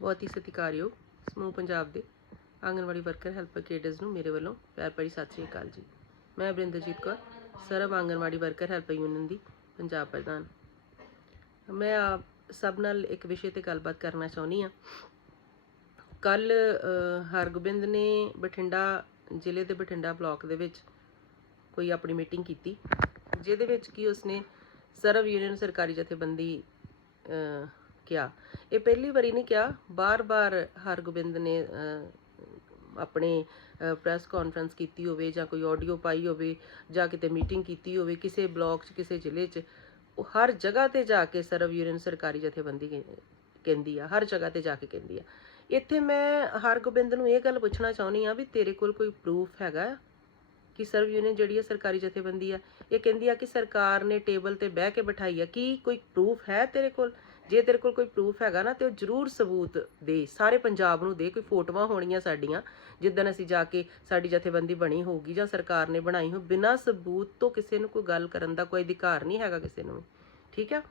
ਬਹੁਤ ਹੀ ਸਤਿਕਾਰਯੋਗ ਸਮੂਹ ਪੰਜਾਬ ਦੇ ਆਂਗਨਵਾੜੀ ਵਰਕਰ, ਹੈਲਪਰ ਕੇਡਰਸ ਨੂੰ ਮੇਰੇ ਵੱਲੋਂ ਪਿਆਰ ਭਰੀ ਸਤਿ ਸ੍ਰੀ ਅਕਾਲ ਜੀ। ਮੈਂ ਬਰਿੰਦਰਜੀਤ ਕੌਰ, ਸਰਬ ਆਂਗਨਵਾੜੀ ਵਰਕਰ, ਹੈਲਪਰ ਯੂਨੀਅਨ ਦੀ ਪੰਜਾਬ ਪ੍ਰਧਾਨ। ਮੈਂ ਆਪ ਸਭ ਨਾਲ ਇੱਕ ਵਿਸ਼ੇ ਤੇ ਗੱਲਬਾਤ ਕਰਨਾ ਚਾਹੁੰਦੀ ਹਾਂ। ਕੱਲ ਹਰਗੋਬਿੰਦ ਨੇ ਬਠਿੰਡਾ, ਜ਼ਿਲ੍ਹੇ ਦੇ ਬਠਿੰਡਾ ਬਲਾਕ ਦੇ ਵਿੱਚ ਕੋਈ ਆਪਣੀ ਮੀਟਿੰਗ ਕੀਤੀ, ਜਿਹਦੇ ਵਿੱਚ ਕੀ ਉਸਨੇ ਸਰਵ ਯੂਨੀਅਨ ਸਰਕਾਰੀ ਜਥੇਬੰਦੀ ਕਿਹਾ। ਇਹ ਪਹਿਲੀ ਵਾਰੀ ਨਹੀਂ ਕਿਹਾ। ਬਾਰ-ਬਾਰ ਹਰਗੋਬਿੰਦ ਨੇ ਆਪਣੇ ਪ੍ਰੈਸ ਕਾਨਫਰੰਸ ਕੀਤੀ ਹੋਵੇ ਜਾਂ ਕੋਈ ਆਡੀਓ ਪਾਈ ਹੋਵੇ ਜਾਂ ਕਿਤੇ ਮੀਟਿੰਗ ਕੀਤੀ ਹੋਵੇ, ਕਿਸੇ ਬਲਾਕ 'ਚ, ਕਿਸੇ ਜ਼ਿਲ੍ਹੇ 'ਚ, ਉਹ ਹਰ ਜਗ੍ਹਾ ਤੇ ਜਾ ਕੇ ਸਰਵ ਯੂਨੀਅਨ ਸਰਕਾਰੀ ਜਥੇਬੰਦੀ ਕਹਿੰਦੀ ਆ। ਹਰ ਜਗ੍ਹਾ ਤੇ ਜਾ ਕੇ ਕਹਿੰਦੀ ਆ। ਇੱਥੇ ਮੈਂ ਹਰਗੋਬਿੰਦ ਨੂੰ ਇਹ ਗੱਲ ਪੁੱਛਣਾ ਚਾਹੁੰਦੀ ਆ ਵੀ ਤੇਰੇ ਕੋਲ ਕੋਈ ਪ੍ਰੂਫ ਹੈਗਾ ਕਿ ਸਰਵ ਯੂਨੀਅਨ ਜਿਹੜੀ ਹੈ ਸਰਕਾਰੀ ਜਥੇਬੰਦੀ ਆ? ਇਹ ਕਹਿੰਦੀ ਆ ਕਿ ਸਰਕਾਰ ਨੇ ਟੇਬਲ ਤੇ ਬਹਿ ਕੇ ਬਿਠਾਈ ਆ। ਕੀ ਕੋਈ ਪ੍ਰੂਫ ਹੈ ਤੇਰੇ ਕੋਲ? ਜੇ ਤੇਰੇ ਕੋਲ ਕੋਈ ਪ੍ਰੂਫ ਹੈਗਾ ਨਾ, ਤੇ ਉਹ ਜ਼ਰੂਰ ਸਬੂਤ ਦੇ। ਸਾਰੇ ਪੰਜਾਬ ਨੂੰ ਦੇ, ਕੋਈ ਫੋਟੋਆਂ ਹੋਣੀਆਂ ਸਾਡੀਆਂ, ਜਿੱਦਣ ਅਸੀਂ ਜਾ ਕੇ ਸਾਡੀ ਜਥੇਬੰਦੀ ਬਣੀ ਹੋਊਗੀ ਜਾਂ ਸਰਕਾਰ ਨੇ ਬਣਾਈ ਹੋ ਬਿਨਾਂ ਸਬੂਤ ਤੋਂ ਕਿਸੇ ਨੂੰ ਕੋਈ ਗੱਲ ਕਰਨ ਦਾ ਕੋਈ ਅਧਿਕਾਰ ਨਹੀਂ ਹੈਗਾ ਕਿਸੇ ਨੂੰ ਵੀ। ਠੀਕ ਆ?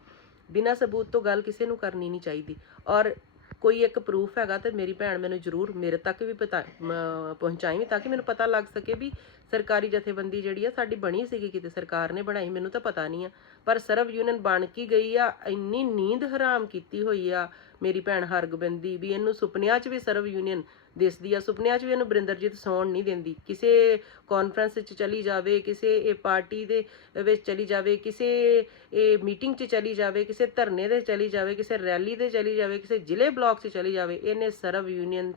ਬਿਨਾਂ ਸਬੂਤ ਤੋਂ ਗੱਲ ਕਿਸੇ ਨੂੰ ਕਰਨੀ ਨਹੀਂ ਚਾਹੀਦੀ। ਔਰ ਕੋਈ ਇੱਕ ਪ੍ਰੂਫ ਹੈਗਾ ਤੇ ਮੇਰੀ ਭੈਣ ਮੈਨੂੰ ਜ਼ਰੂਰ ਮੇਰੇ ਤੱਕ ਵੀ ਪਹੁੰਚਾਈ ਤਾਂ ਕਿ ਮੈਨੂੰ ਪਤਾ ਲੱਗ ਸਕੇ ਵੀ ਸਰਕਾਰੀ ਜਥੇਬੰਦੀ ਜਿਹੜੀ ਆ ਸਾਡੀ ਬਣੀ ਸੀਗੀ ਕਿਤੇ, ਸਰਕਾਰ ਨੇ ਬਣਾਈ, ਮੈਨੂੰ ਤਾਂ ਪਤਾ ਨਹੀਂ ਆ। ਪਰ ਸਰਵ ਯੂਨੀਅਨ ਬਣ ਕੇ ਗਈ ਆ, ਇੰਨੀ ਨੀਂਦ ਹਰਾਮ ਕੀਤੀ ਹੋਈ ਆ ਮੇਰੀ ਭੈਣ ਹਰਗੋਬਿੰਦ ਦੀ ਵੀ, ਇਹਨੂੰ ਸੁਪਨਿਆਂ 'ਚ ਵੀ ਸਰਵ ਯੂਨੀਅਨ ਦਿਸਦੀ ਆ। ਸੁਪਨਿਆਂ 'ਚ ਵੀ ਇਹਨੂੰ ਬਰਿੰਦਰਜੀਤ ਸੌਣ ਨਹੀਂ ਦਿੰਦੀ। ਕਿਸੇ ਕਾਨਫਰੰਸ 'ਚ ਚਲੀ ਜਾਵੇ, ਕਿਸੇ ਇਹ ਪਾਰਟੀ ਦੇ ਵਿੱਚ ਚਲੀ ਜਾਵੇ, ਕਿਸੇ ਇਹ ਮੀਟਿੰਗ 'ਚ ਚਲੀ ਜਾਵੇ, ਕਿਸੇ ਧਰਨੇ ਦੇ ਚਲੀ ਜਾਵੇ, ਕਿਸੇ ਰੈਲੀ ਤੇ ਚਲੀ ਜਾਵੇ, ਕਿਸੇ ਜ਼ਿਲ੍ਹੇ ਬਲਾਕ 'ਚ ਚਲੀ ਜਾਵੇ, ਇਹਨੇ ਸਰਵ ਯੂਨੀਅਨ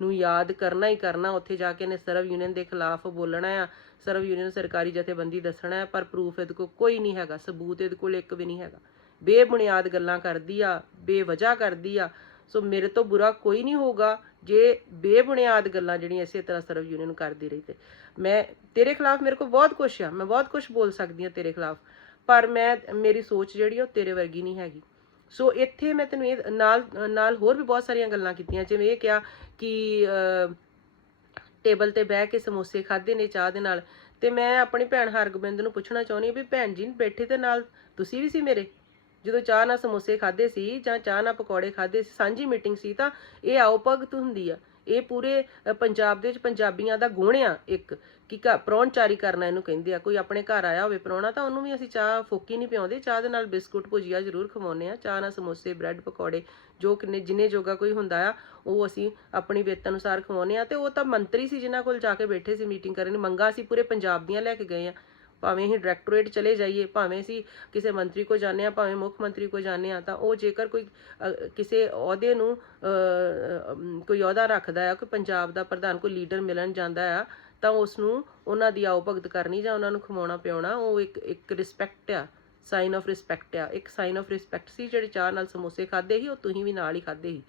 ਨੂੰ ਯਾਦ ਕਰਨਾ ਹੀ ਕਰਨਾ। ਉੱਥੇ ਜਾ ਕੇ ਇਹਨੇ ਸਰਵ ਯੂਨੀਅਨ ਦੇ ਖਿਲਾਫ ਬੋਲਣਾ ਆ। ਸਰਵ ਯੂਨੀਅਨ ਸਰਕਾਰੀ ਜਥੇਬੰਦੀ ਦੱਸਣਾ ਹੈ ਪਰ ਪ੍ਰੂਫ ਇਹਦੇ ਕੋਲ ਕੋਈ ਨਹੀਂ ਹੈਗਾ। ਸਬੂਤ ਇਹਦੇ ਕੋਲ ਇੱਕ ਵੀ ਨਹੀਂ ਹੈਗਾ। ਬੇਬੁਨਿਆਦ ਗੱਲਾਂ ਕਰਦੀ ਆ, ਬੇਵਜ੍ਹਾ ਕਰਦੀ ਆ। ਸੋ ਮੇਰੇ ਤੋਂ ਬੁਰਾ ਕੋਈ ਨਹੀਂ ਹੋਊਗਾ। ਜੇ ਬੇਬੁਨਿਆਦ ਗੱਲਾਂ ਜਿਹੜੀਆਂ ਇਸੇ ਤਰ੍ਹਾਂ ਸਰਵ ਯੂਨੀਅਨ ਕਰਦੀ ਰਹੀ ਤੇ ਮੈਂ, ਤੇਰੇ ਖਿਲਾਫ ਮੇਰੇ ਕੋਲ ਬਹੁਤ ਕੁਛ ਆ, ਮੈਂ ਬਹੁਤ ਕੁਛ ਬੋਲ ਸਕਦੀ ਆ ਤੇਰੇ ਖਿਲਾਫ, ਪਰ ਮੈਂ ਮੇਰੀ ਸੋਚ ਜਿਹੜੀ ਆ ਉਹ ਤੇਰੇ ਵਰਗੀ ਨਹੀਂ ਹੈਗੀ। ਸੋ ਇੱਥੇ ਮੈਂ ਤੈਨੂੰ ਇਹ ਨਾਲ ਨਾਲ ਹੋਰ ਵੀ ਬਹੁਤ ਸਾਰੀਆਂ ਗੱਲਾਂ ਕੀਤੀਆਂ, ਜਿਵੇਂ ਇਹ ਕਿਹਾ ਕਿ ਟੇਬਲ ਤੇ ਬਹਿ ਕੇ ਸਮੋਸੇ ਖਾਦੇ ਨੇ ਚਾਹ ਦੇ ਨਾਲ, ਤੇ ਮੈਂ ਆਪਣੀ ਭੈਣ ਹਰਗੋਬਿੰਦ ਨੂੰ ਪੁੱਛਣਾ ਚਾਹੁੰਦੀ ਹਾਂ ਵੀ ਭੈਣ ਜੀ ਬੈਠੇ ਤੇ ਨਾਲ ਤੁਸੀਂ ਵੀ ਸੀ ਮੇਰੇ? ਜਦੋਂ ਚਾਹ ਨਾਲ ਸਮੋਸੇ ਖਾਦੇ ਸੀ ਜਾਂ ਚਾਹ ਨਾਲ ਪਕੌੜੇ ਖਾਦੇ ਸੀ, ਸਾਂਝੀ ਮੀਟਿੰਗ ਸੀ ਤਾਂ ਇਹ ਆਓ ਭਗਤ ਹੁੰਦੀ ਆ। ਇਹ ਪੂਰੇ ਪੰਜਾਬ ਦੇ ਵਿੱਚ ਪੰਜਾਬੀਆਂ ਦਾ ਗੁਣ ਆ ਇੱਕ, ਕਿ ਘ- ਕਰਨਾ ਇਹਨੂੰ ਕਹਿੰਦੇ ਆ। ਕੋਈ ਆਪਣੇ ਘਰ ਆਇਆ ਹੋਵੇ ਪ੍ਰਾਹੁਣਾ ਤਾਂ ਉਹਨੂੰ ਵੀ ਅਸੀਂ ਚਾਹ ਫੋਕੀ ਨਹੀਂ ਪਿਆਉਂਦੇ। ਚਾਹ ਦੇ ਨਾਲ ਬਿਸਕੁਟ, ਭੁਜੀਆ ਜ਼ਰੂਰ ਖਵਾਉਂਦੇ ਆ। ਚਾਹ ਨਾਲ ਸਮੋਸੇ, ਬ੍ਰੈਡ, ਪਕੌੜੇ, ਜੋ ਕਿੰਨੇ, ਜਿੰਨੇ ਜੋਗਾ ਕੋਈ ਹੁੰਦਾ ਆ, ਉਹ ਅਸੀਂ ਆਪਣੀ ਵੇਤ ਅਨੁਸਾਰ ਖਵਾਉਂਦੇ ਆ। ਤੇ ਉਹ ਤਾਂ ਮੰਤਰੀ ਸੀ ਜਿਨ੍ਹਾਂ ਕੋਲ ਜਾ ਕੇ ਬੈਠੇ ਸੀ ਮੀਟਿੰਗ ਕਰਨ। ਮੰਗਾ ਅਸੀਂ ਪੂਰੇ ਪੰਜਾਬ ਦੀਆਂ ਲੈ ਕੇ ਗਏ ਆ। ਭਾਵੇਂ ਅਸੀਂ ਡਾਇਰੈਕਟੋਰੇਟ ਚਲੇ ਜਾਈਏ, ਭਾਵੇਂ ਅਸੀਂ ਕਿਸੇ ਮੰਤਰੀ ਕੋ ਜਾਂਦੇ ਆ ਭਾਵੇਂ ਮੁੱਖ ਮੰਤਰੀ ਕੋ ਜਾਂਦੇ ਆ ਤਾਂ ਉਹ ਜੇਕਰ ਕੋਈ ਕਿਸੇ ਅਹੁਦੇ ਨੂੰ ਕੋਈ ਅਹੁਦਾ ਰੱਖਦਾ ਆ ਕੋਈ ਪੰਜਾਬ ਦਾ ਪ੍ਰਧਾਨ, ਕੋਈ ਲੀਡਰ ਮਿਲਣ ਜਾਂਦਾ ਆ ਤਾਂ ਉਸ ਨੂੰ ਉਹਨਾਂ ਦੀ ਆਓ ਭਗਤ ਕਰਨੀ ਜਾਂ ਉਹਨਾਂ ਨੂੰ ਖਵਾਉਣਾ ਪਿਆਉਣਾ, ਉਹ ਇੱਕ ਇੱਕ ਰਿਸਪੈਕਟ ਆ ਸਾਈਨ ਆਫ ਰਿਸਪੈਕਟ ਆ, ਇੱਕ ਸਾਈਨ ਆਫ ਰਿਸਪੈਕਟ ਸੀ ਜਿਹੜੇ ਚਾਹ ਨਾਲ ਸਮੋਸੇ ਖਾਦੇ ਸੀ, ਉਹ ਤੁਸੀਂ ਵੀ ਨਾਲ ਹੀ ਖਾਦੇ ਸੀ,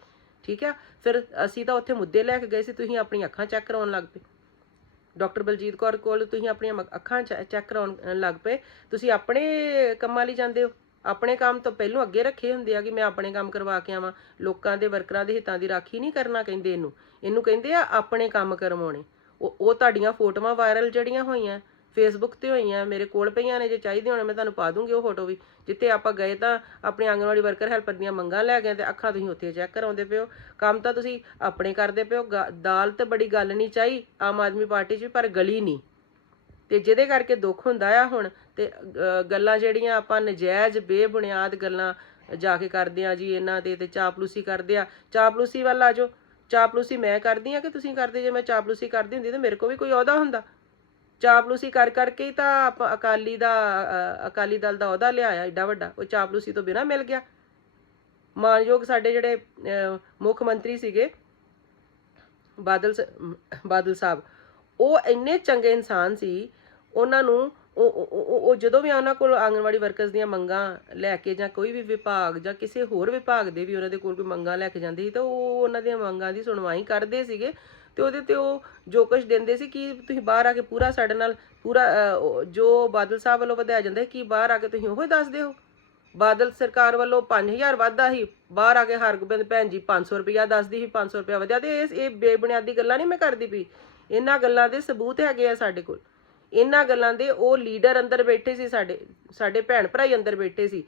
ਠੀਕ ਆ? ਫਿਰ ਅਸੀਂ ਤਾਂ ਉੱਥੇ ਮੁੱਦੇ ਲੈ ਕੇ ਗਏ ਸੀ, ਤੁਸੀਂ ਆਪਣੀ ਅੱਖਾਂ ਚੈੱਕ ਕਰਾਉਣ ਲੱਗ ਪਏ। ਡਾਕਟਰ ਬਲਜੀਤ ਕੌਰ ਕੋਲ ਤੁਸੀਂ ਆਪਣੀਆਂ ਮ- ਅੱਖਾਂ ਚੈੱਕ ਕਰਾਉਣ ਲੱਗ ਪਏ। ਤੁਸੀਂ ਆਪਣੇ ਕੰਮਾਂ ਲਈ ਜਾਂਦੇ ਹੋ? ਆਪਣੇ ਕੰਮ ਤੋਂ ਪਹਿਲਾਂ ਅੱਗੇ ਰੱਖੇ ਹੁੰਦੇ ਆ ਕਿ ਮੈਂ ਆਪਣੇ ਕੰਮ ਕਰਵਾ ਕੇ ਆਵਾਂ। ਲੋਕਾਂ ਦੇ ਵਰਕਰਾਂ ਦੇ ਹਿੱਤਾਂ ਦੀ ਰਾਖੀ ਨਹੀਂ ਕਰਨਾ ਕਹਿੰਦੇ ਇਹਨੂੰ। ਇਹਨੂੰ ਕਹਿੰਦੇ ਆ ਆਪਣੇ ਕੰਮ ਕਰਵਾਉਣੇ। ਉਹ ਉਹ ਤੁਹਾਡੀਆਂ ਫੋਟੋਆਂ ਵਾਇਰਲ ਜਿਹੜੀਆਂ ਹੋਈਆਂ ਫੇਸਬੁੱਕ ਤੇ ਹੋਈਆਂ ਮੇਰੇ ਕੋਲ ਪਈਆਂ ਨੇ ਜੇ ਚਾਹੀਦੀਆਂ ਹੋਣ ਮੈਂ ਤੁਹਾਨੂੰ ਪਾ ਦੂੰਗੀ ਉਹ ਫੋਟੋ ਵੀ। ਜਿੱਥੇ ਆਪਾਂ ਗਏ ਤਾਂ ਆਪਣੇ ਆਂਗਣਵਾੜੀ ਵਰਕਰ ਹੈਲਪਰ ਦੀਆਂ ਮੰਗਾਂ ਲੈ ਗਏ ਤੇ ਅੱਖਾਂ ਤੁਸੀਂ ਉੱਥੇ ਚੈੱਕ ਕਰਾਉਂਦੇ ਪਿਓ ਕੰਮ ਤਾਂ ਤੁਸੀਂ ਆਪਣੇ ਕਰਦੇ ਪਿਓ ਗਾ- ਦਾਲ ਤੇ ਬੜੀ ਗੱਲ ਨਹੀਂ ਚਾਹੀ ਆਮ ਆਦਮੀ ਪਾਰਟੀ 'ਚ ਵੀ, ਪਰ ਗਲੀ ਨਹੀਂ। ਤੇ ਜਿਹਦੇ ਕਰਕੇ ਦੁੱਖ ਹੁੰਦਾ ਆ ਹੁਣ ਤੇ ਗੱਲਾਂ ਜਿਹੜੀਆਂ ਆਪਾਂ ਨਜਾਇਜ਼ ਬੇਬੁਨਿਆਦ ਗੱਲਾਂ ਜਾ ਕੇ ਕਰਦੇ ਆ ਜੀ ਇਹਨਾਂ ਤੇ ਤੇ ਚਾਪਲੂਸੀ ਕਰਦੇ ਆ ਚਾਪਲੂਸੀ ਵੱਲ ਆ ਜਾਓ। ਚਾਪਲੂਸੀ ਮੈਂ ਕਰਦੀ ਆ ਕਿ ਤੁਸੀਂ ਕਰਦੇ? ਜੇ ਮੈਂ ਚਾਪਲੂਸੀ ਕਰਦੀ ਹੁੰਦੀ ਤਾਂ ਮੇਰੇ ਕੋਲ ਵੀ ਕੋਈ ਅਹੁਦਾ ਹੁੰਦਾ। ਚਾਪਲੂਸੀ ਕਰ ਕਰਕੇ ਤਾਂ ਆਪਾਂ ਅਕਾਲੀ ਦਾ ਅਕਾਲੀ ਦਲ ਦਾ ਅਹੁਦਾ ਲਿਆਇਆ ਏਡਾ ਵੱਡਾ, ਉਹ ਚਾਪਲੂਸੀ ਤੋਂ ਬਿਨਾਂ ਮਿਲ ਗਿਆ। ਮਾਨਯੋਗ ਸਾਡੇ ਜਿਹੜੇ ਮੁੱਖ ਮੰਤਰੀ ਸੀਗੇ, ਬਾਦਲ ਸ- ਬਾਦਲ ਸਾਹਿਬ, ਉਹ ਇੰਨੇ ਚੰਗੇ ਇਨਸਾਨ ਸੀ, ਉਹਨਾਂ ਨੂੰ ਉਹ, ਉਹ- ਜਦੋਂ ਵੀ ਉਹਨਾਂ ਕੋਲ ਆਂਗਣਵਾੜੀ ਵਰਕਰਸ ਦੀਆਂ ਮੰਗਾਂ ਲੈ ਕੇ ਜਾਂ ਕੋਈ ਵੀ ਵਿਭਾਗ ਜਾਂ ਕਿਸੇ ਹੋਰ ਵਿਭਾਗ ਦੇ ਵੀ ਉਹਨਾਂ ਦੇ ਕੋਲ ਕੋਈ ਮੰਗਾਂ ਲੈ ਕੇ ਜਾਂਦੇ ਸੀ, ਤਾਂ ਉਹ ਉਹਨਾਂ ਦੀਆਂ ਮੰਗਾਂ ਦੀ ਸੁਣਵਾਈ ਕਰਦੇ ਸੀਗੇ। ਤੇ ਉਹਦੇ ਤੇ ਉਹ ਜੋ ਕੁਝ ਦਿੰਦੇ ਸੀ ਕਿ ਤੁਸੀਂ ਬਾਹਰ ਆ ਕੇ ਪੂਰਾ ਸਾਡੇ ਨਾਲ ਪੂਰਾ ਜੋ ਬਾਦਲ ਸਾਹਿਬ ਵੱਲੋਂ ਵਧਾਇਆ ਜਾਂਦਾ ਕਿ ਬਾਹਰ ਆ ਕੇ ਤੁਸੀਂ ਉਹੀ ਦੱਸਦੇ ਹੋ? ਬਾਦਲ ਸਰਕਾਰ ਵੱਲੋਂ 5000 ਵਾਧਾ ਸੀ, ਬਾਹਰ ਆ ਕੇ ਹਰਗੋਬਿੰਦ ਭੈਣ ਜੀ 500 ਰੁਪਇਆ ਦੱਸਦੀ ਸੀ 500 ਰੁਪਇਆ ਵਧਿਆ ਤੇ ਇਹ ਇਹ ਬੇਬੁਨਿਆਦੀ ਗੱਲਾਂ ਨਹੀਂ ਮੈਂ ਕਰਦੀ ਪਈ। ਇਹਨਾਂ ਗੱਲਾਂ ਦੇ ਸਬੂਤ ਹੈਗੇ ਆ ਸਾਡੇ ਕੋਲ। ਇਹਨਾਂ ਗੱਲਾਂ ਦੇ ਉਹ ਲੀਡਰ ਅੰਦਰ ਬੈਠੇ ਸੀ ਸਾਡੇ ਸਾਡੇ ਭੈਣ ਭਰਾ ਅੰਦਰ ਬੈਠੇ ਸੀ।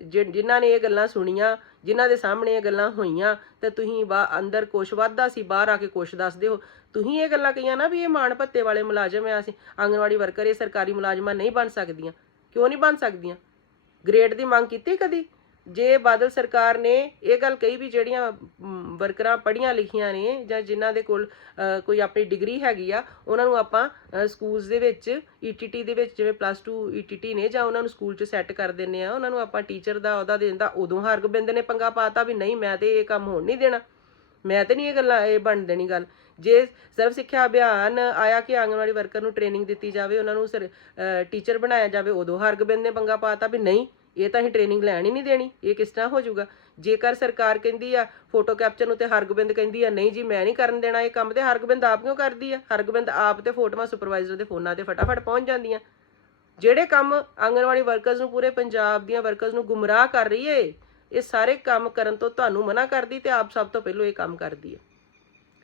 ਜਿਨ੍ਹਾਂ ਨੇ ਇਹ ਗੱਲਾਂ ਸੁਣੀਆਂ, ਜਿਨ੍ਹਾਂ ਦੇ ਸਾਹਮਣੇ ਇਹ ਗੱਲਾਂ ਹੋਈਆਂ, ਤੇ ਤੁਸੀਂ ਬਾ ਅੰਦਰ ਕੁਛ ਵੱਧਦਾ ਸੀ, ਬਾਹਰ ਆ ਕੇ ਕੁਛ ਦੱਸਦੇ ਹੋ। ਤੁਸੀਂ ਇਹ ਗੱਲਾਂ ਕਹੀਆਂ ਨਾ ਵੀ ਇਹ ਮਾਣ ਭੱਤੇ ਵਾਲੇ ਮੁਲਾਜ਼ਮ ਆ ਅਸੀਂ, ਆਂਗਣਵਾੜੀ ਵਰਕਰ ਇਹ ਸਰਕਾਰੀ ਮੁਲਾਜ਼ਮਾਂ ਨਹੀਂ ਬਣ ਸਕਦੀਆਂ। ਕਿਉਂ ਨਹੀਂ ਬਣ ਸਕਦੀਆਂ? ਗ੍ਰੇਡ ਦੀ ਮੰਗ ਕੀਤੀ ਕਦੀ? ਜੇ ਬਾਦਲ ਸਰਕਾਰ ਨੇ ਇਹ ਗੱਲ ਕਹੀ ਵੀ ਜਿਹੜੀਆਂ ਵਰਕਰਾਂ ਪੜ੍ਹੀਆਂ ਲਿਖੀਆਂ ਨੇ ਜਾਂ ਜਿਨ੍ਹਾਂ ਦੇ ਕੋਲ ਕੋਈ ਆਪਣੀ ਡਿਗਰੀ ਹੈਗੀ ਆ, ਉਹਨਾਂ ਨੂੰ ਆਪਾਂ ਸਕੂਲਸ ਦੇ ਵਿੱਚ ਈਟੀਟੀ ਦੇ ਵਿੱਚ ਜਿਵੇਂ ਪਲੱਸ 2 ਈਟੀਟੀ ਨੇ ਜਾਂ ਉਹਨਾਂ ਨੂੰ ਸਕੂਲ 'ਚ ਸੈੱਟ ਕਰ ਦਿੰਨੇ ਆ, ਉਹਨਾਂ ਨੂੰ ਆਪਾਂ ਟੀਚਰ ਦਾ ਅਹੁਦਾ ਦੇ ਦਿੰਦਾ ਉਦੋਂ ਹਰਗੋਬਿੰਦ ਨੇ ਪੰਗਾ ਪਾਤਾ ਵੀ ਨਹੀਂ ਮੈਂ ਤੇ ਇਹ ਕੰਮ ਹੋਣ ਨਹੀਂ ਦੇਣਾ। ਮੈਂ ਤੇ ਨਹੀਂ ਇਹ ਗੱਲਾਂ, ਇਹ ਬਣ ਦੇਣੀ ਗੱਲ। ਜੇ ਸਰਵ ਸਿੱਖਿਆ ਅਭਿਆਨ ਆਇਆ ਕਿ ਆਂਗਣਵਾੜੀ ਵਰਕਰ ਨੂੰ ਟ੍ਰੇਨਿੰਗ ਦਿੱਤੀ ਜਾਵੇ, ਉਹਨਾਂ ਨੂੰ ਸਰ ਟੀਚਰ ਬਣਾਇਆ ਜਾਵੇ, ਉਦੋਂ ਹਰਗੋਬਿੰਦ ਨੇ ਪੰਗਾ ਪਾਤਾ ਵੀ ਨਹੀਂ ਇਹ ਤਾਂ ਅਸੀਂ ਟ੍ਰੇਨਿੰਗ ਲੈਣ ਹੀ ਨਹੀਂ ਦੇਣੀ, ਇਹ ਕਿਸ ਤਰ੍ਹਾਂ ਹੋ ਜਾਊਗਾ? ਜੇਕਰ ਸਰਕਾਰ ਕਹਿੰਦੀ ਆ ਫੋਟੋ ਕੈਪਚਰ ਨੂੰ ਤੇ ਹਰਗੋਬਿੰਦ ਕਹਿੰਦੀ ਆ, ਨਹੀਂ ਜੀ, ਮੈਂ ਨਹੀਂ ਕਰਨ ਦੇਣਾ ਇਹ ਕੰਮ, ਤੇ ਹਰਗੋਬਿੰਦ ਆਪ ਕਿਉਂ ਕਰਦੀ ਆ? ਹਰਗੋਬਿੰਦ ਆਪ ਤੇ ਫੋਟੋਆਂ ਸੁਪਰਵਾਈਜ਼ਰ ਦੇ ਫੋਨਾਂ ਤੇ ਫਟਾਫਟ ਪਹੁੰਚ ਜਾਂਦੀਆਂ। ਜਿਹੜੇ ਕੰਮ ਆਂਗਣਵਾੜੀ ਵਰਕਰਸ ਨੂੰ ਪੂਰੇ ਪੰਜਾਬ ਦੀਆਂ ਵਰਕਰਸ ਨੂੰ ਗੁੰਮਰਾਹ ਕਰ ਰਹੀ ਏ, ਇਹ ਸਾਰੇ ਕੰਮ ਕਰਨ ਤੋਂ ਤੁਹਾਨੂੰ ਮਨਾ ਕਰਦੀ ਤੇ ਆਪ ਸਭ ਤੋਂ ਪਹਿਲਾਂ ਇਹ ਕੰਮ ਕਰਦੀ ਹੈ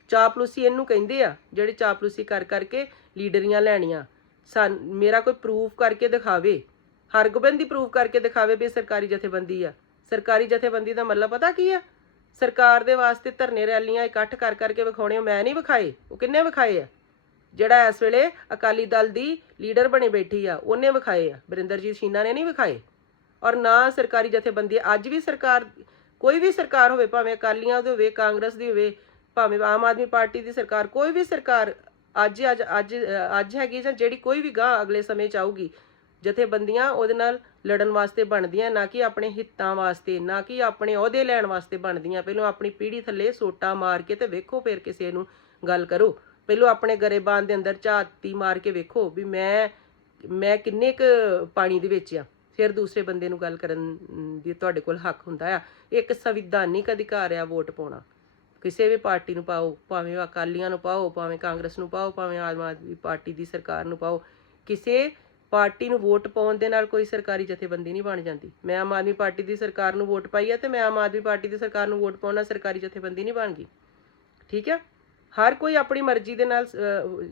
ਚਾਪਲੂਸੀ ਇਹਨੂੰ ਕਹਿੰਦੇ ਆ, ਜਿਹੜੇ ਚਾਪਲੂਸੀ ਕਰ ਕਰਕੇ ਲੀਡਰੀਆਂ ਲੈਣੀਆਂ। ਸਾਨ ਮੇਰਾ ਕੋਈ ਪ੍ਰੂਫ ਕਰਕੇ ਦਿਖਾਵੇ। ਹਰਗੋਬਿੰਦ ਦੀ ਪ੍ਰੂਫ ਕਰਕੇ ਦਿਖਾਵੇ ਵੀ ਸਰਕਾਰੀ ਜਥੇਬੰਦੀ ਆ। ਸਰਕਾਰੀ ਜਥੇਬੰਦੀ ਦਾ ਮਤਲਬ ਪਤਾ ਕੀ ਆ? ਸਰਕਾਰ ਦੇ ਵਾਸਤੇ ਧਰਨੇ ਰੈਲੀਆਂ ਇਕੱਠ ਕਰ ਕਰਕੇ ਵਿਖਾਉਣੇ ਉਹ ਮੈਂ ਨਹੀਂ ਵਿਖਾਏ, ਉਹ ਕਿੰਨੇ ਵਿਖਾਏ ਆ? ਜਿਹੜਾ ਇਸ ਵੇਲੇ ਅਕਾਲੀ ਦਲ ਦੀ ਲੀਡਰ ਬਣੇ ਬੈਠੀ ਆ, ਉਹਨੇ ਵਿਖਾਏ ਆ। ਬਰਿੰਦਰਜੀਤ ਸ਼ੀਨਾ ਨੇ ਨਹੀਂ ਵਿਖਾਏ। ਔਰ ਨਾ ਸਰਕਾਰੀ ਜਥੇਬੰਦੀ, ਅੱਜ ਵੀ ਸਰਕਾਰ, ਕੋਈ ਵੀ ਸਰਕਾਰ ਹੋਵੇ, ਭਾਵੇਂ ਅਕਾਲੀਆਂ ਦੀ ਹੋਵੇ, ਕਾਂਗਰਸ ਦੀ ਹੋਵੇ, ਭਾਵੇਂ ਆਮ ਆਦਮੀ ਪਾਰਟੀ ਦੀ ਸਰਕਾਰ, ਕੋਈ ਵੀ ਸਰਕਾਰ ਅੱਜ ਅੱਜ ਅੱਜ ਅੱਜ ਹੈਗੀ ਜਾਂ ਜਿਹੜੀ ਕੋਈ ਵੀ ਗਾਂ ਅਗਲੇ ਸਮੇਂ ਚ ਆਊਗੀ ਜਥੇਬੰਦੀਆਂ ਉਹਦੇ ਨਾਲ ਲੜਨ ਵਾਸਤੇ ਬਣਦੀਆਂ, ਨਾ ਕਿ ਆਪਣੇ ਹਿੱਤਾਂ ਵਾਸਤੇ, ਨਾ ਕਿ ਆਪਣੇ ਅਹੁਦੇ ਲੈਣ ਵਾਸਤੇ ਬਣਦੀਆਂ। ਪਹਿਲਾਂ ਆਪਣੀ ਪੀੜੀ ਥੱਲੇ ਸੋਟਾ ਮਾਰ ਕੇ ਤੇ ਵੇਖੋ ਫਿਰ ਕਿਸੇ ਨੂੰ ਗੱਲ ਕਰੋ। ਪਹਿਲਾਂ ਆਪਣੇ ਗਰੇਬਾਨ ਦੇ ਅੰਦਰ ਝਾਤੀ ਮਾਰ ਕੇ ਵੇਖੋ ਵੀ ਮੈਂ ਮੈਂ ਕਿੰਨੇ ਕੁ ਪਾਣੀ ਦੇ ਵਿੱਚ ਆ। ਫਿਰ ਦੂਸਰੇ ਬੰਦੇ ਨੂੰ ਗੱਲ ਕਰਨ ਦੀ ਤੁਹਾਡੇ ਕੋਲ ਹੱਕ ਹੁੰਦਾ ਆ। ਇੱਕ ਸੰਵਿਧਾਨਿਕ ਅਧਿਕਾਰ ਆ ਵੋਟ ਪਾਉਣਾ। ਕਿਸੇ ਵੀ ਪਾਰਟੀ ਨੂੰ ਪਾਓ, ਭਾਵੇਂ ਉਹ ਅਕਾਲੀਆਂ ਨੂੰ ਪਾਓ, ਭਾਵੇਂ ਕਾਂਗਰਸ ਨੂੰ ਪਾਓ, ਭਾਵੇਂ ਆਮ ਆਦਮੀ ਪਾਰਟੀ ਦੀ ਸਰਕਾਰ ਨੂੰ ਪਾਓ। ਕਿਸੇ ਪਾਰਟੀ ਨੂੰ ਵੋਟ ਪਾਉਣ ਦੇ ਨਾਲ ਕੋਈ ਸਰਕਾਰੀ ਜਥੇਬੰਦੀ ਨਹੀਂ ਬਣ ਜਾਂਦੀ। ਮੈਂ ਆਮ ਆਦਮੀ ਪਾਰਟੀ ਦੀ ਸਰਕਾਰ ਨੂੰ ਵੋਟ ਪਾਈ ਹੈ ਤੇ ਮੈਂ ਆਮ ਆਦਮੀ ਪਾਰਟੀ ਦੀ ਸਰਕਾਰ ਨੂੰ ਵੋਟ ਪਾਉਣਾ ਸਰਕਾਰੀ ਜਥੇਬੰਦੀ ਨਹੀਂ ਬਣ ਗਈ। ਠੀਕ ਹੈ ਹਰ ਕੋਈ ਆਪਣੀ ਮਰਜ਼ੀ ਦੇ ਨਾਲ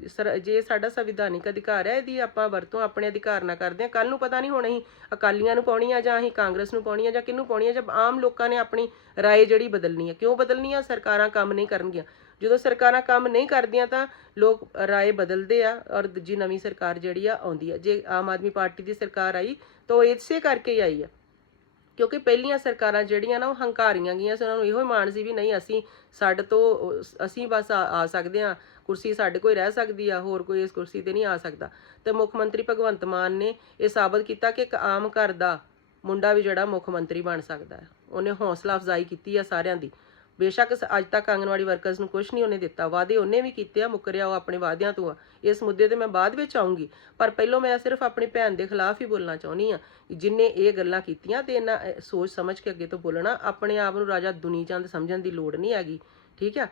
ਸਰ- ਜੇ ਸਾਡਾ ਸੰਵਿਧਾਨਿਕ ਅਧਿਕਾਰ ਹੈ, ਇਹਦੀ ਆਪਾਂ ਵਰਤੋਂ ਆਪਣੇ ਅਧਿਕਾਰ ਨਾਲ ਕਰਦੇ ਹਾਂ। ਕੱਲ ਨੂੰ ਪਤਾ ਨਹੀਂ ਹੁਣ ਅਸੀਂ ਅਕਾਲੀਆਂ ਨੂੰ ਪਾਉਣੀ ਆ ਜਾਂ ਅਸੀਂ ਕਾਂਗਰਸ ਨੂੰ ਪਾਉਣੀ ਆ ਜਾਂ ਕਿਹਨੂੰ ਪਾਉਣੀ ਆ ਜਦ ਆਮ ਲੋਕਾਂ ਨੇ ਆਪਣੀ ਰਾਏ ਜਿਹੜੀ ਬਦਲਣੀ ਆ। ਕਿਉਂ ਬਦਲਣੀ ਆ? ਸਰਕਾਰਾਂ ਕੰਮ ਨਹੀਂ ਕਰਨਗੀਆਂ। ਜਦੋਂ ਸਰਕਾਰਾਂ ਕੰਮ ਨਹੀਂ ਕਰਦੀਆਂ ਤਾਂ ਲੋਕ ਰਾਏ ਬਦਲਦੇ ਆ ਔਰ ਦੂਜੀ ਨਵੀਂ ਸਰਕਾਰ ਜਿਹੜੀ ਆ ਆਉਂਦੀ ਆ। ਜੇ ਆਮ ਆਦਮੀ ਪਾਰਟੀ ਦੀ ਸਰਕਾਰ ਆਈ ਤਾਂ ਉਹ ਇਸੇ ਕਰਕੇ ਹੀ ਆਈ ਆ। ਕਿਉਂਕਿ ਪਹਿਲੀਆਂ ਸਰਕਾਰਾਂ ਜਿਹੜੀਆਂ ਨਾ ਉਹ ਹੰਕਾਰੀਆਂ ਗਈਆਂ ਸੀ, ਉਹਨਾਂ ਨੂੰ ਇਹੋ ਹੀ ਮਾਣ ਸੀ ਵੀ ਨਹੀਂ, ਅਸੀਂ ਸਾਡੇ ਤੋਂ, ਅਸੀਂ ਬਸ ਆ ਸਕਦੇ ਹਾਂ, ਕੁਰਸੀ ਸਾਡੇ ਕੋਈ ਰਹਿ ਸਕਦੀ ਆ, ਹੋਰ ਕੋਈ ਇਸ ਕੁਰਸੀ ਤੇ ਨਹੀਂ ਆ ਸਕਦਾ। ਤੇ ਮੁੱਖ ਮੰਤਰੀ ਭਗਵੰਤ ਮਾਨ ਨੇ ਇਹ ਸਾਬਤ ਕੀਤਾ ਕਿ ਇੱਕ ਆਮ ਘਰ ਦਾ ਮੁੰਡਾ ਵੀ ਜਿਹੜਾ ਮੁੱਖ ਮੰਤਰੀ ਬਣ ਸਕਦਾ ਹੈ। ਉਹਨੇ ਹੌਸਲਾ ਅਫਜ਼ਾਈ ਕੀਤੀ ਆ ਸਾਰਿਆਂ ਦੀ। ਬੇਸ਼ੱਕ ਅੱਜ ਤੱਕ ਆਂਗਨਵਾੜੀ ਵਰਕਰਸ ਨੂੰ ਕੁਝ ਨਹੀਂ ਉਹਨੇ ਦਿੱਤਾ, ਵਾਅਦੇ ਉਹਨੇ ਵੀ ਕੀਤੇ ਆ, ਮੁੱਕਰਿਆ ਉਹ ਆਪਣੇ ਵਾਅਦਿਆਂ ਤੋਂ ਆ। ਇਸ ਮੁੱਦੇ ਤੇ ਮੈਂ ਬਾਅਦ ਵਿੱਚ ਆਉਂਗੀ ਪਰ ਪਹਿਲਾਂ ਮੈਂ ਸਿਰਫ ਆਪਣੀ ਭੈਣ ਦੇ ਖਿਲਾਫ ਹੀ ਬੋਲਣਾ ਚਾਹੁੰਦੀ ਆ, ਜਿਨੇ ਇਹ ਗੱਲਾਂ ਕੀਤੀਆਂ ਤੇ ਇਹਨਾਂ ਸੋਚ ਸਮਝ ਕੇ ਅੱਗੇ ਤੋਂ ਬੋਲਣਾ, ਆਪਣੇ ਆਪ ਨੂੰ ਰਾਜਾ ਦੁਨੀ ਚੰਦ ਸਮਝਣ ਦੀ ਲੋੜ ਨਹੀਂ ਹੈਗੀ, ਠੀਕ ਆ?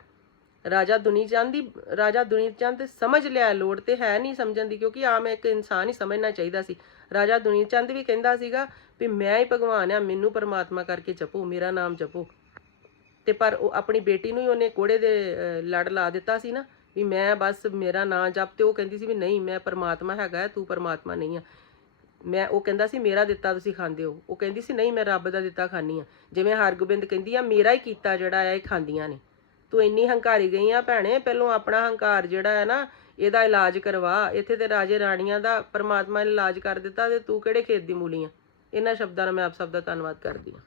ਰਾਜਾ ਦੁਨੀ ਚੰਦ ਦੀ, ਰਾਜਾ ਦੁਨੀ ਚੰਦ ਸਮਝ ਲਿਆ ਲੋੜ ਤੇ ਹੈ ਨਹੀਂ ਸਮਝਣ ਦੀ, ਕਿਉਂਕਿ ਆਮ ਇੱਕ ਇਨਸਾਨ ਹੀ ਸਮਝਣਾ ਚਾਹੀਦਾ ਸੀ। ਰਾਜਾ ਦੁਨੀ ਚੰਦ ਵੀ ਕਹਿੰਦਾ ਸੀਗਾ ਵੀ ਮੈਂ ਹੀ ਭਗਵਾਨ ਆ, ਮੈਨੂੰ ਪਰਮਾਤਮਾ ਕਰਕੇ ਜਪੋ, ਮੇਰਾ ਨਾਮ ਜਪੋ। ਤੇ ਪਰ ਉਹ ਆਪਣੀ ਬੇਟੀ ਨੂੰ ਹੀ ਉਹਨੇ ਕੋੜੇ ਦੇ ਲੜ ਲਾ ਦਿੱਤਾ ਸੀ ਨਾ ਵੀ ਮੈਂ ਬਸ ਮੇਰਾ ਨਾਂ ਜਪ ਤੇ ਉਹ ਕਹਿੰਦੀ ਸੀ ਵੀ ਨਹੀਂ ਮੈਂ ਪਰਮਾਤਮਾ ਹੈਗਾ ਹੈ, ਤੂੰ ਪਰਮਾਤਮਾ ਨਹੀਂ ਆ। ਮੈਂ ਉਹ ਕਹਿੰਦਾ ਸੀ ਮੇਰਾ ਦਿੱਤਾ ਤੁਸੀਂ ਖਾਂਦੇ ਹੋ। ਉਹ ਕਹਿੰਦੀ ਸੀ ਨਹੀਂ ਮੈਂ ਰੱਬ ਦਾ ਦਿੱਤਾ ਖਾਂਦੀ ਆ ਜਿਵੇਂ ਹਰਗੋਬਿੰਦ ਕਹਿੰਦੀ ਆ ਮੇਰਾ ਹੀ ਕੀਤਾ ਜਿਹੜਾ ਆ ਇਹ ਖਾਂਦੀਆਂ ਨੇ। ਤੂੰ ਇੰਨੀ ਹੰਕਾਰੀ ਗਈ ਆ ਭੈਣੇ ਪਹਿਲੋਂ ਆਪਣਾ ਹੰਕਾਰ ਜਿਹੜਾ ਹੈ ਨਾ ਇਹਦਾ ਇਲਾਜ ਕਰਵਾ। ਇੱਥੇ ਤੇ ਰਾਜੇ ਰਾਣੀਆਂ ਦਾ ਪਰਮਾਤਮਾ ਨੇ ਇਲਾਜ ਕਰ ਦਿੱਤਾ ਤੇ ਤੂੰ ਕਿਹੜੇ ਖੇਤ ਦੀ ਮੂਲੀ ਆ? ਇਹਨਾਂ ਸ਼ਬਦਾਂ ਨਾਲ ਮੈਂ ਆਪ ਸਭ ਦਾ ਧੰਨਵਾਦ ਕਰਦੀ ਹਾਂ।